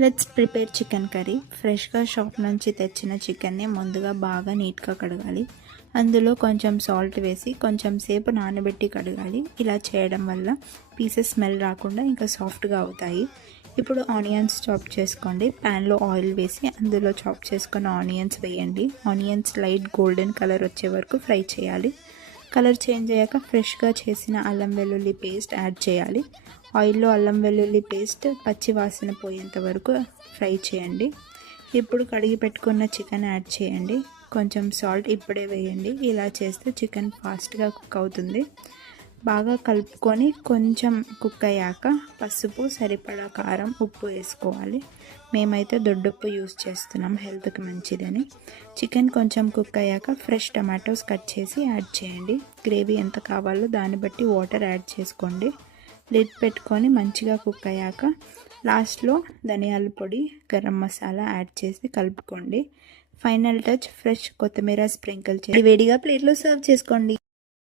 Let's prepare chicken curry. ఫ్రెష్గా shop నుంచి తెచ్చిన చికెన్ని ముందుగా బాగా నీట్గా కడగాలి. అందులో కొంచెం సాల్ట్ వేసి కొంచెం సేపు నానబెట్టి కడగాలి. ఇలా చేయడం వల్ల పీసెస్ స్మెల్ రాకుండా ఇంకా సాఫ్ట్గా అవుతాయి. ఇప్పుడు ఆనియన్స్ చాప్ చేసుకోండి. ప్యాన్లో ఆయిల్ వేసి అందులో చాప్ చేసుకున్న ఆనియన్స్ వేయండి. ఆనియన్స్ లైట్ గోల్డెన్ కలర్ వచ్చే వరకు ఫ్రై చేయాలి. కలర్ చేంజ్ అయ్యాక ఫ్రెష్గా చేసిన అల్లం వెల్లుల్లి పేస్ట్ యాడ్ చేయాలి. ఆయిల్లో అల్లం వెల్లుల్లి పేస్ట్ పచ్చి వాసన పోయేంత వరకు ఫ్రై చేయండి. ఇప్పుడు కడిగి పెట్టుకున్న చికెన్ యాడ్ చేయండి. కొంచెం సాల్ట్ ఇప్పుడే వేయండి. ఇలా చేస్తే చికెన్ ఫాస్ట్గా కుక్ అవుతుంది. బాగా కలుపుకొని కొంచెం కుక్ అయ్యాక పసుపు, సరిపడా కారం, ఉప్పు వేసుకోవాలి. మేమైతే దొడ్డుప్పు యూస్ చేస్తున్నాం, హెల్త్కి మంచిదని. చికెన్ కొంచెం కుక్ అయ్యాక ఫ్రెష్ టమాటోస్ కట్ చేసి యాడ్ చేయండి. గ్రేవీ ఎంత కావాలో దాన్ని బట్టి వాటర్ యాడ్ చేసుకోండి. లిడ్ పెట్టుకొని మంచిగా కుక్ అయ్యాక లాస్ట్లో ధనియాల పొడి, గరం మసాలా యాడ్ చేసి కలుపుకోండి. ఫైనల్ టచ్ ఫ్రెష్ కొత్తిమీర స్ప్రింకిల్ చేసి వేడిగా ప్లేట్లో సర్వ్ చేసుకోండి.